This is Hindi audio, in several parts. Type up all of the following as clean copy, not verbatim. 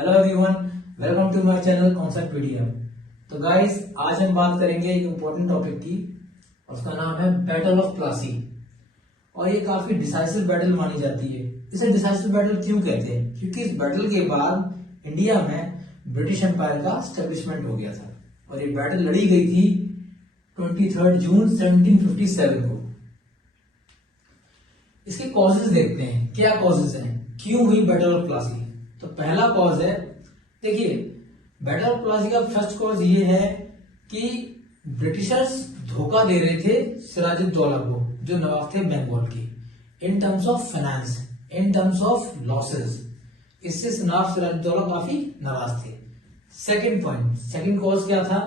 Hello everyone, welcome to my channel concept video. तो गाइस, आज हम बात करेंगे एक इम्पोर्टेंट टॉपिक की, उसका नाम है बैटल ऑफ प्लासी। और ये काफी डिसाइसिव बैटल मानी जाती है। इसे डिसाइसिव बैटल क्यों कहते हैं? क्योंकि इस बैटल के बाद इंडिया में ब्रिटिश एम्पायर का स्टेब्लिशमेंट हो गया था और ये बैटल लड़ी गई थी 23 जून 1757 को। इसके कॉजेज देखते हैं, क्या कॉजेज हैं, क्यों हुई बैटल ऑफ प्लासी। तो पहला कॉज है, देखिए, बैटल ऑफ प्लासी का फर्स्ट कॉज ये है कि ब्रिटिशर्स धोखा दे रहे थे सिराजुद्दौला को, जो नवाब थे बंगाल की, in terms of finance, in terms of losses. इससे नवाब सिराजुद्दौला काफी नाराज थे। सेकंड पॉइंट, सेकंड कॉज क्या था?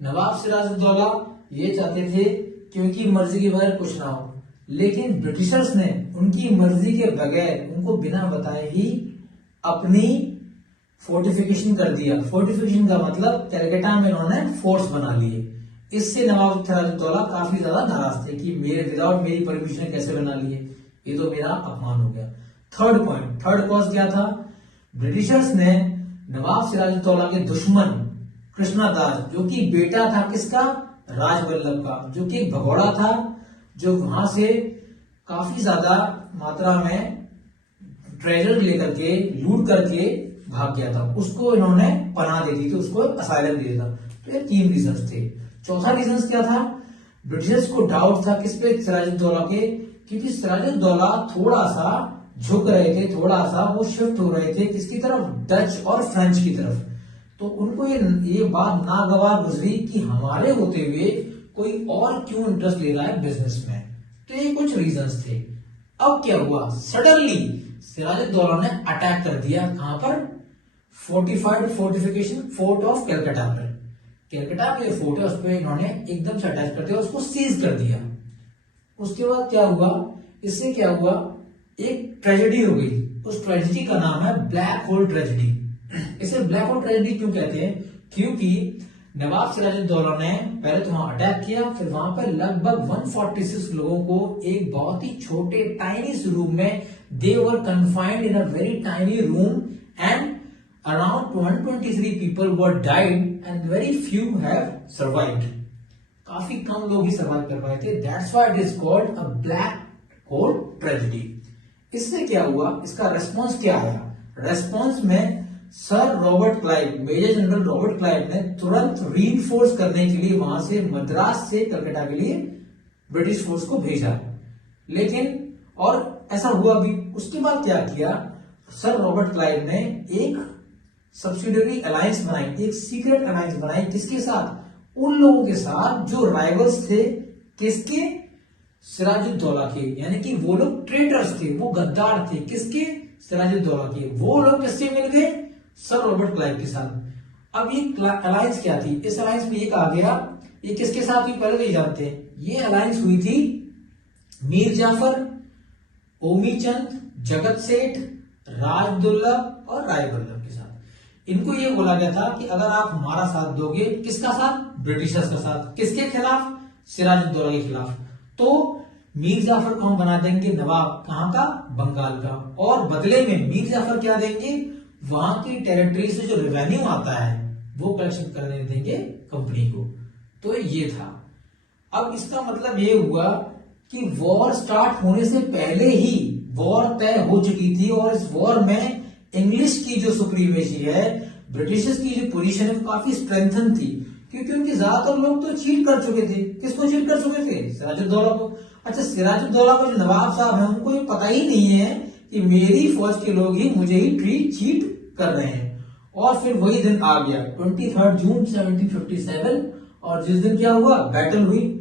नवाब सिराजुद्दौला ये चाहते थे कि उनकी मर्जी के बगैर कुछ ना हो, लेकिन ब्रिटिशर्स ने उनकी मर्जी के बगैर उनको बिना बताए ही अपनी फोर्टिफिकेशन कर दिया। फोर्टिफिकेशन का मतलब कलकत्ता में इन्होंने फोर्स बना लिए। इससे नवाब सिराजुद्दौला काफी ज्यादा नाराज थे कि मेरे विदाउट मेरी परमिशन कैसे बना लिए, ये तो मेरा अपमान हो गया। थर्ड पॉइंट, थर्ड कॉज क्या था? ब्रिटिशर्स ने नवाब सिराजुद्दौला के दुश्मन कृष्णदास, जो कि बेटा था किसका? राजवल्लभ का, जो कि एक भगोड़ा था, जो वहां से काफी ज्यादा मात्रा में ट्रेजर लेकर के, लूट करके भाग गया था, उसको इन्होंने पनाह दे दी थी, उसको असाइलम दे दिया था। तो ये तीन रीजंस थे। चौथा रीजंस क्या था? ब्रिटिशर्स को डाउट था किस पे? सिराजुद्दौला के, क्योंकि सिराजुद्दौला थोड़ा सा झुक रहे थे, थोड़ा सा वो शिफ्ट हो रहे थे किसकी तरफ? डच और फ्रेंच की तरफ। तो उनको ये बात नागवार गुजरी कि हमारे होते हुए कोई और क्यों इंटरेस्ट ले रहा है बिजनेस में। तो ये कुछ रीजंस थे। अब क्या हुआ? सडनली सिराजुद्दौला ने अटैक कर दिया। कहां पर? Fortified fortification fort of Calcutta पर। कलकत्ता में फोर्ट है, उस पर इन्होंने एकदम से अटैक कर दिया, उसको सीज कर दिया। उसके बाद क्या हुआ? इससे क्या हुआ? एक ट्रेजेडी हो गई। उस ट्रेजेडी का नाम है ब्लैक होल ट्रेजेडी। इसे ब्लैक होल ट्रेजेडी क्यों कहते हैं? क्योंकि नवाब सिराजुद्दौला ने पहले तो वहां अटैक किया, फिर वहां पर लगभग 146 लोगों को एक बहुत ही छोटे टाइनी रूम में, they were confined in a very tiny room and around 123 people were died and very few have survived. काफी कम लोग ही सर्वाइव कर पाए थे। That's why it is called a black hole tragedy. इससे क्या हुआ? इसका रेस्पॉन्स क्या आया? रेस्पॉन्स में sir Robert Clive, major general Robert Clive ने तुरंत रीइंफोर्स करने के लिए वहां से मद्रास से कलकत्ता के लिए ब्रिटिश फोर्स को भेजा। लेकिन और ऐसा हुआ भी। उसके बाद क्या किया? सर रॉबर्ट क्लाइव ने एक सब्सिडियरी अलायंस बनाई, एक सीक्रेट अलायंस बनाई। किसके साथ? उन लोगों के साथ जो राइवल्स थे, किसके? सिराजुद्दौला के। यानी कि वो लोग ट्रेटर्स थे, वो गद्दार थे। किसके? सिराजुद्दौला के। वो लोग किससे मिल गए? सर रॉबर्ट क्लाइव के साथ। अब ये अलायंस क्या थी? इस अलायंस में ये कहा गया, ये किसके साथ हुई पहले नहीं जानते। ये अलायंस हुई थी मीर जाफर, ओमीचंद, जगत सेठ, राजदुल्लभ और रायवल्लभ के साथ। इनको ये बोला गया था कि अगर आप हमारा साथ दोगे, किसका साथ? ब्रिटिशर्स का साथ। किसके खिलाफ? सिराजुद्दौला के खिलाफ। तो मीर जाफर को हम बना देंगे नवाब, कहां का? बंगाल का। और बदले में मीर जाफर क्या देंगे? वहां की टेरिटरी से जो रेवेन्यू आता है वो कलेक्शन करने देंगे कंपनी को। तो ये था। अब इसका मतलब ये हुआ कि वॉर स्टार्ट होने से पहले ही वॉर तय हो चुकी थी और इस वॉर में इंग्लिश की जो सुप्रीमेसी है, ब्रिटिशर्स की जो पोजीशन है, वो काफी स्ट्रेंथन थी, क्योंकि उनके ज्यादातर लोग तो चीट कर चुके थे। किसको चीट कर चुके थे? सिराजुद्दौला को। अच्छा, सिराजुद्दौला को जो नवाब साहब हैं, उनको ये पता ही नहीं है कि मेरी फौज के लोग ही मुझे ही चीट कर रहे हैं। और फिर वही दिन आ गया 23 जून 1757, और जिस दिन क्या हुआ? बैटल हुई।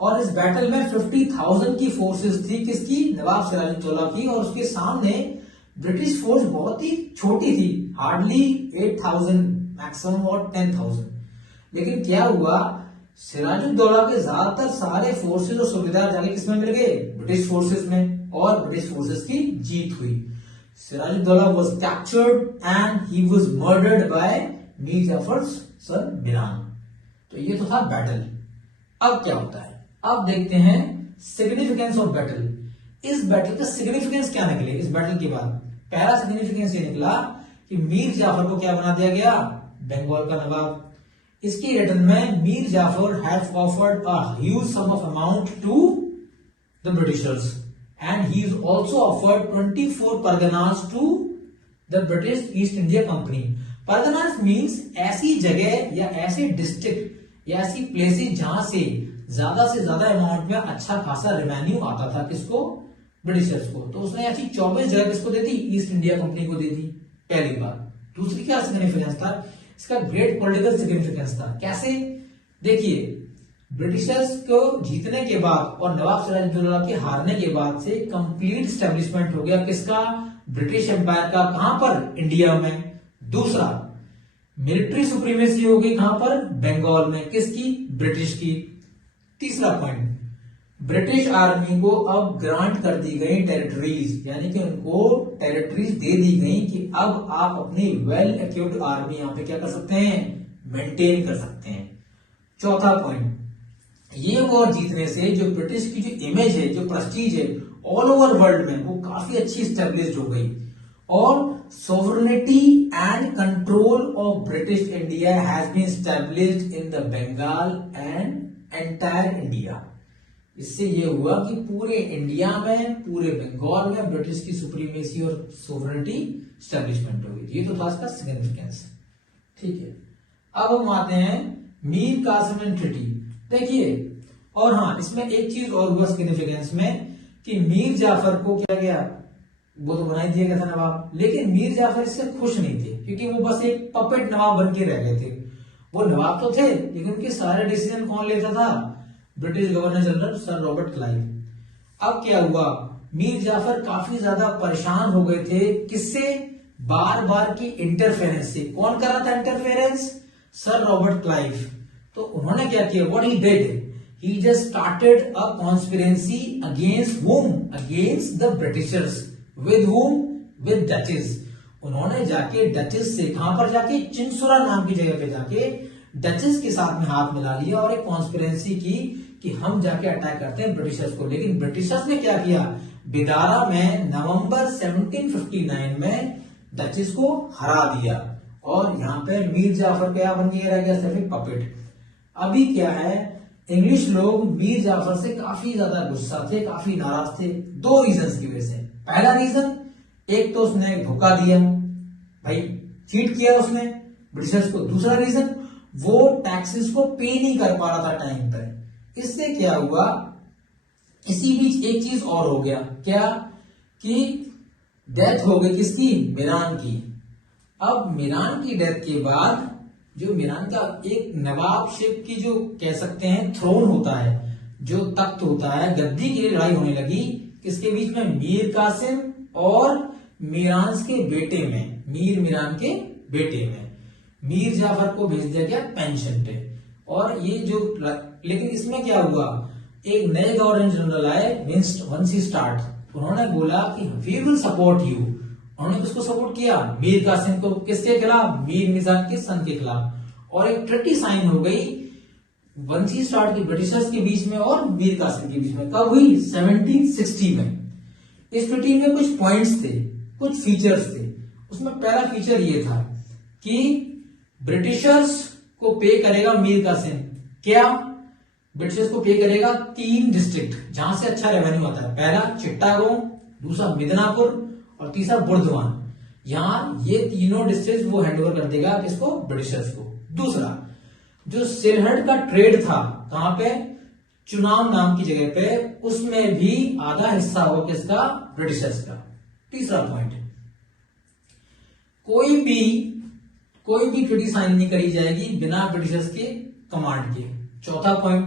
और इस बैटल में 50,000 की फोर्सेस थी। किसकी? नवाब सिराजुद्दौला की। और उसके सामने ब्रिटिश फोर्स बहुत ही छोटी थी, हार्डली 8,000 मैक्सिमम और 10,000। लेकिन क्या हुआ? सिराजुद्दौला के ज्यादातर सारे फोर्सेस और सूबेदार जाके किसमें मिल गए? ब्रिटिश फोर्सेस में। और ब्रिटिश फोर्सेस की जीत हुई। Sirajuddaula was captured and he was murdered by Mir Jafar son Miran. तो ये तो था बैटल। अब क्या होता है? अब देखते हैं सिग्निफिकेंस ऑफ बैटल। इस बैटल का सिग्निफिकेंस क्या निकले इस बैटल के बाद? पहला सिग्निफिकेंस ये निकला कि मीर जाफर को क्या बना दिया गया, बंगाल का नवाब। इसकी रिटर्न में Mir Jafar have offered a huge sum of amount to the britishers and he is also offered 24 Parganas to the British East India company. Parganas means ऐसी जगह या ऐसे डिस्ट्रिक्ट या ऐसी प्लेसेस जहां से ज्यादा अमाउंट में अच्छा खासा रेवेन्यू आता था, किसको, ब्रिटिशर्स को। तो उसने ऐसी 24 जगह किसको दे दी, ईस्ट इंडिया कंपनी को दे दी, पहली बार। दूसरी क्या सिग्निफिकेंस था, इसका ग्रेट पॉलिटिकल सिग्निफिकेंस था। कैसे, देखिए ब्रिटिशर्स को जीतने के बाद और नवाब सिराजुद्दौला के हारने के बाद से कंप्लीट स्टैब्लिशमेंट हो गया किसका, ब्रिटिश एम्पायर का। कहां पर, इंडिया में। दूसरा, मिलिट्री सुप्रीमेसी हो गई कहां पर, बंगाल में, किसकी, ब्रिटिश की। तीसरा पॉइंट, ब्रिटिश आर्मी को अब ग्रांट कर दी गई टेरिटरीज, यानी कि उनको टेरिटरीज दे दी गई कि अब आप अपनी वेल इक्विप्ड आर्मी यहां पे क्या कर सकते हैं, मेंटेन कर सकते हैं। चौथा पॉइंट, ये वॉर जीतने से जो ब्रिटिश की जो इमेज है, जो प्रेस्टीज है ऑल ओवर वर्ल्ड में, वो काफी अच्छी स्टेब्लिश हो गई। और sovereignty and control of British India has been established in the Bengal and entire India. इससे ये हुआ कि पूरे इंडिया में, पूरे बंगाल में ब्रिटिश की सुप्रीमेसी और सोवरेनिटी स्टैब्लिशमेंट हो गई। ये तो था इसका सिग्निफिकेंस। ठीक है, अब हम आते हैं मीर कासिम एंड ट्रीटी। देखिए, और हाँ, इसमें एक चीज और हुआ सिग्निफिकेंस में कि मीर जाफर को क्या गया, वो तो बना ही दिया गया था नवाब, लेकिन मीर जाफर इससे खुश नहीं थे क्योंकि वो बस एक पपेट नवाब बन के रह गए थे। वो नवाब तो थे लेकिन उनके सारे डिसीजन कौन लेता था, British governor general sir Robert Clive. अब क्या हुआ, मीर जाफर काफी ज्यादा परेशान हो गए थे, किससे, बार बार की इंटरफेरेंस से। कौन कर रहा था इंटरफेरेंस, सर रॉबर्ट क्लाइव। तो उन्होंने क्या किया, what he did, he just started a conspiracy against whom, against the Britishers, with whom, with Dutches। उन्होंने जाके डचेस से, कहां पर जाके, चिंसुरा नाम की जगह पे जाके डचेस के साथ में हाथ मिला लिया और एक कॉन्स्पिरेंसी की कि हम जाके अटैक करते हैं ब्रिटिशर्स को। लेकिन ब्रिटिशर्स ने क्या किया, बिदारा में नवंबर 1759 में डचेस को हरा दिया और यहाँ पे मीर जाफर क्या बन गया, रह गया सिर्फ एक पपेट। अभी क्या है, इंग्लिश लोग मीर जाफर से काफी ज्यादा गुस्सा थे, काफी नाराज थे, दो रीजन की वजह से। पहला रीजन, एक तो उसने धोखा दिया, भाई चीट किया उसने ब्रिटिशर्स को। दूसरा रीजन, वो टैक्सेस को पे नहीं कर पा रहा था टाइम पर। इससे क्या हुआ, इसी बीच एक चीज और हो गया, क्या कि डेथ हो गई किसकी, मीरान की। अब मीरान की डेथ के बाद जो मीरान का एक नवाबशिप की जो कह सकते हैं थ्रोन होता है, जो तख्त होता है, गद्दी की लड़ाई होने लगी किसके बीच में, मीर कासिम और मीरान के बेटे में, मीर मीरान के बेटे में। मीर जाफर को भेज दिया गया पेंशन पे। और ये जो, लेकिन इसमें क्या हुआ, एक नए गवर्नर जनरल आए वंसी स्टार्ट। उन्होंने बोला कि वी विल सपोर्ट यू। उन्होंने किसको सपोर्ट किया, मीर कासिम को। किसके खिलाफ, मीर निजाम के सन के खिलाफ। और एक ट्रीटी साइन हो गई वंसी स्टार्ट की ब्रिटिशर्स के बीच में और मीर कासिम के बीच में। कब हुई, 1760 में। इस ट्रीटी में कुछ पॉइंट्स थे, कुछ फीचर्स थे। उसमें पहला फीचर ये था कि ब्रिटिशर्स को पे करेगा मीर कासिम। क्या, ब्रिटिशर्स को पे करेगा 3 डिस्ट्रिक्ट जहां से अच्छा रेवेन्यू आता है। पहला चिट्टागोंग, दूसरा मिदनापुर और तीसरा बुर्दवान। यहां ये तीनों डिस्ट्रिक्ट वो हैंडओवर कर देगा किसको, ब्रिटिशर्स को। दूसरा, जो सिलहट का ट्रेड था, कहां पे, चुनाव नाम की जगह पे, उसमें भी आधा हिस्सा हो किसका, ब्रिटिशर्स का। तीसरा पॉइंट, कोई भी ट्रीटी साइन नहीं करी जाएगी बिना ब्रिटिशर्स के कमांड के। चौथा पॉइंट,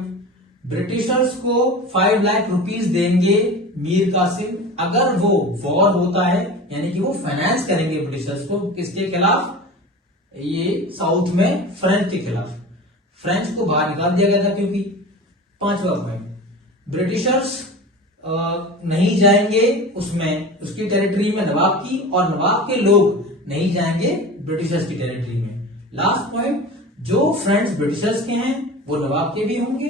ब्रिटिशर्स को 5 लाख रुपीस देंगे मीर कासिम अगर वो वॉर होता है, यानी कि वो फाइनेंस करेंगे ब्रिटिशर्स को। किसके खिलाफ, ये साउथ में फ्रेंच के खिलाफ। फ्रेंच को बाहर निकाल दिया गया था क्योंकि। पांचवा पॉइंट, ब्रिटिशर्स नहीं जाएंगे उसमें, उसकी टेरिटरी में नवाब की, और नवाब के लोग नहीं जाएंगे ब्रिटिशर्स की टेरिटरी में। लास्ट पॉइंट, जो फ्रेंड्स ब्रिटिशर्स के हैं वो नवाब के भी होंगे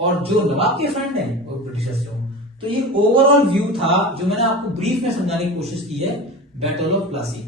और जो नवाब के फ्रेंड हैं वो ब्रिटिशर्स के होंगे। तो ये ओवरऑल व्यू था जो मैंने आपको ब्रीफ में समझाने की कोशिश की है बैटल ऑफ प्लासी।